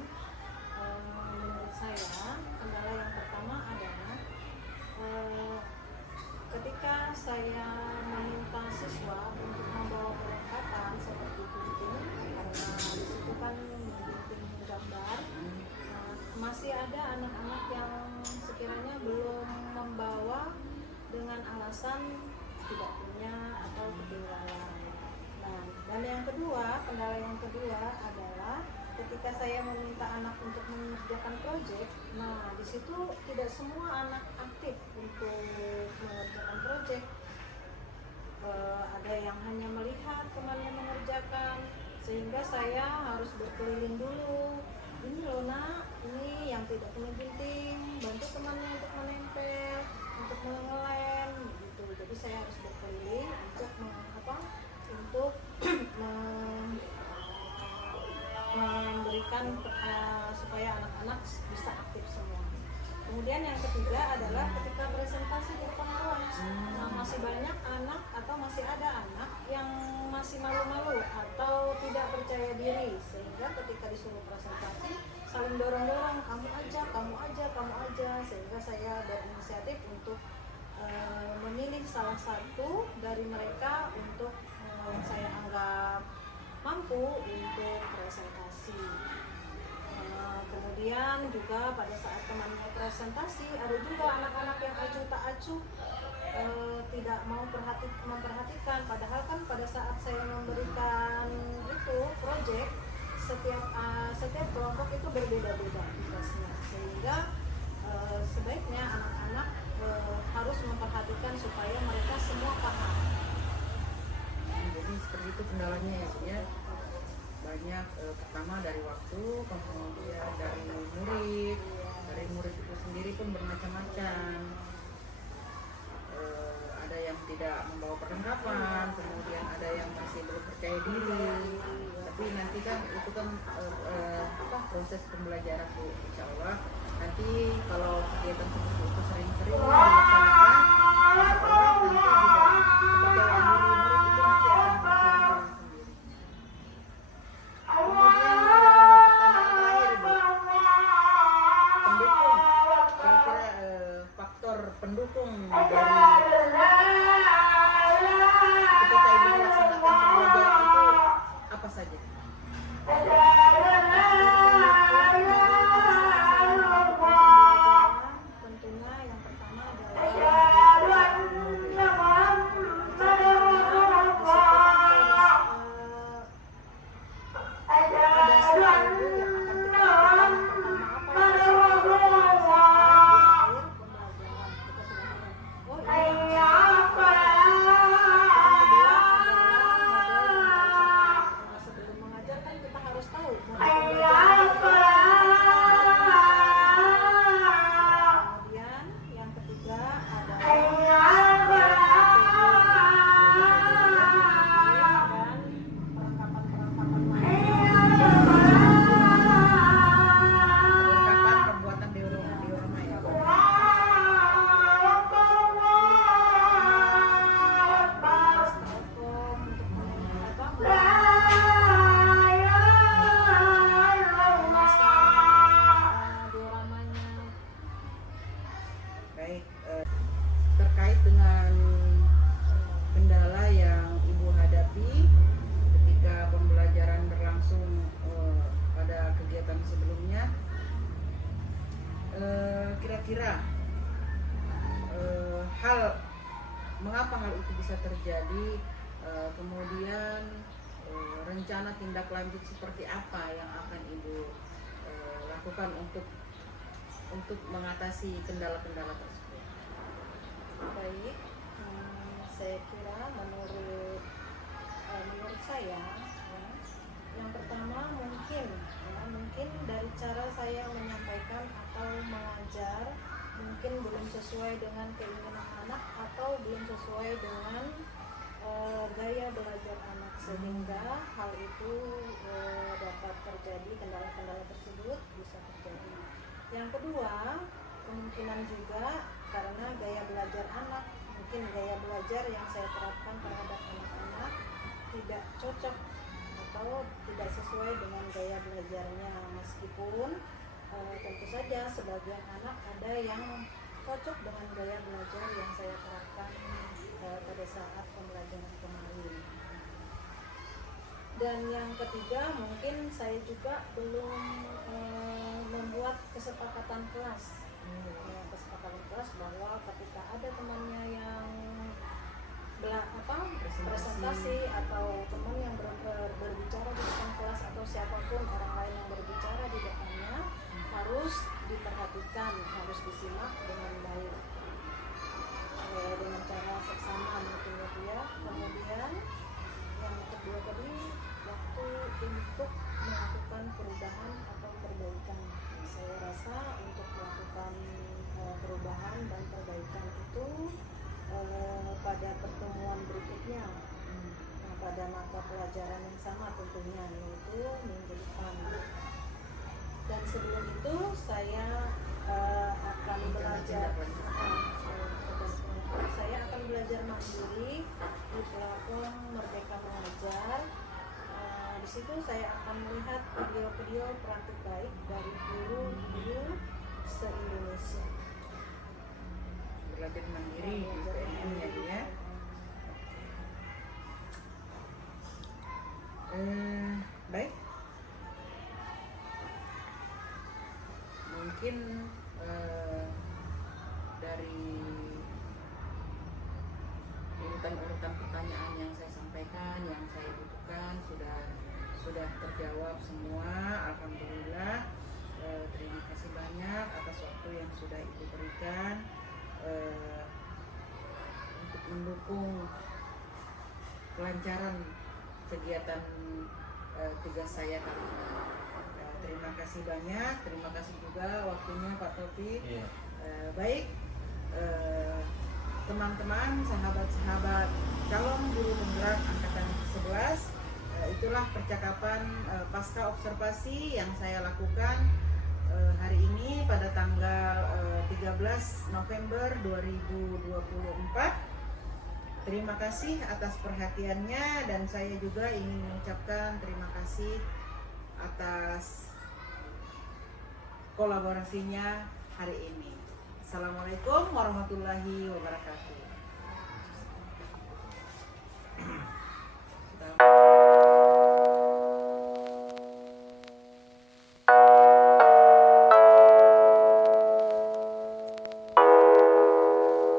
menurut saya kendala yang pertama adalah ketika saya meminta siswa untuk membawa perlengkapan seperti gunting, karena disitu kan gunting gambar, masih ada anak-anak yang sekiranya belum membawa dengan alasan tidak punya atau ketinggalan. Nah, dan yang kedua, kendala yang kedua adalah ketika saya meminta anak untuk mengerjakan proyek, nah di situ tidak semua anak aktif untuk mengerjakan proyek. Ada yang hanya melihat temannya mengerjakan, sehingga saya harus berkeliling dulu. Ini loh nak, ini yang tidak punya gunting, bantu temannya untuk menempel, untuk mengelem, gitu. Jadi saya harus berkeliling untuk memberikan supaya anak-anak bisa aktif semua. Kemudian yang ketiga adalah ketika presentasi di depan kelas. Nah, masih banyak anak atau masih ada anak yang masih malu-malu atau tidak percaya diri, sehingga ketika disuruh presentasi saling dorong-dorong, kamu aja, sehingga saya berinisiatif untuk memilih salah satu dari mereka untuk saya anggap mampu untuk presentasi. Kemudian juga pada saat temannya presentasi, ada juga anak-anak yang acuh tak acuh, tidak mau memperhatikan, padahal kan pada saat saya memberikan itu proyek, setiap kelompok itu berbeda-beda tugasnya, sehingga sebaiknya anak-anak harus memperhatikan supaya mereka semua paham. Jadi seperti itu kendalanya ya Bu ya. Banyak pertama dari waktu, kemudian dari murid itu sendiri pun bermacam-macam. Ada yang tidak membawa perlengkapan, kemudian ada yang masih belum percaya diri. Tapi nanti kan itu kan proses pembelajaran Bu, insya Allah. Nanti kalau kegiatan seperti itu sering-sering dilaksanakan, insya Allah nanti juga kepercayaan diri murid itu nanti akan berkembang sendiri. Kemudian pertanyaan terakhir Bu, pendukung, kira-kira faktor pendukung dari ketika ibu melaksanakan pembelajaran itu apa saja? Tentunya yang pertama adalah sebelum mengajar kan kita harus tahu kemudian yang ketiga Perlengkapan pembuatan diorama ya Bu. Baik, terkait dengan kendala yang Ibu hadapi ketika pembelajaran berlangsung pada kegiatan sebelumnya, kira-kira mengapa hal itu bisa terjadi, kemudian rencana tindak lanjut seperti apa yang akan Ibu lakukan untuk mengatasi kendala-kendala tersebut? baik. Saya kira menurut saya ya, yang pertama mungkin dari cara saya menyampaikan atau mengajar mungkin belum sesuai dengan keinginan anak atau belum sesuai dengan gaya belajar anak, sehingga hal itu dapat terjadi, kendala-kendala tersebut bisa terjadi. Yang kedua, kemungkinan juga karena gaya belajar anak, mungkin gaya belajar yang saya terapkan terhadap anak-anak tidak cocok atau tidak sesuai dengan gaya belajarnya, meskipun tentu saja sebagian anak ada yang cocok dengan gaya belajar yang saya terapkan pada saat pembelajaran kemarin. Dan yang ketiga, mungkin saya juga belum membuat kesepakatan kelas. Kesepakatan kelas bahwa ketika ada temannya yang presentasi atau teman yang berbicara di depan kelas atau siapapun orang lain yang berbicara di depannya harus diperhatikan, harus disimak dengan baik dengan cara seksama mungkin ya. Kemudian yang kedua tadi waktu untuk melakukan perubahan atau perbaikan. Saya rasa untuk melakukan perubahan dan perbaikan itu pada pertemuan berikutnya, pada mata pelajaran yang sama tentunya, yaitu minggu depan. Dan sebelum itu saya akan belajar mandiri di platform Merdeka Mengajar. Di situ saya akan melihat video-video praktik baik dari guru-guru se-Indonesia. Belajar mandiri di PNM ya Bu ya. Baik, mungkin dari urutan-urutan pertanyaan yang saya sampaikan, yang saya butuhkan sudah terjawab semua. Alhamdulillah. Terima kasih banyak atas waktu yang sudah Ibu berikan untuk mendukung kelancaran kegiatan tugas saya kali ini. Terima kasih banyak, terima kasih juga waktunya Pak Taufik. Iya. Baik, teman-teman, sahabat-sahabat calon guru penggerak angkatan 11, itulah percakapan pasca observasi yang saya lakukan hari ini pada tanggal 13 November 2024. Terima kasih atas perhatiannya, dan saya juga ingin mengucapkan terima kasih atas kolaborasinya hari ini. Assalamualaikum warahmatullahi wabarakatuh.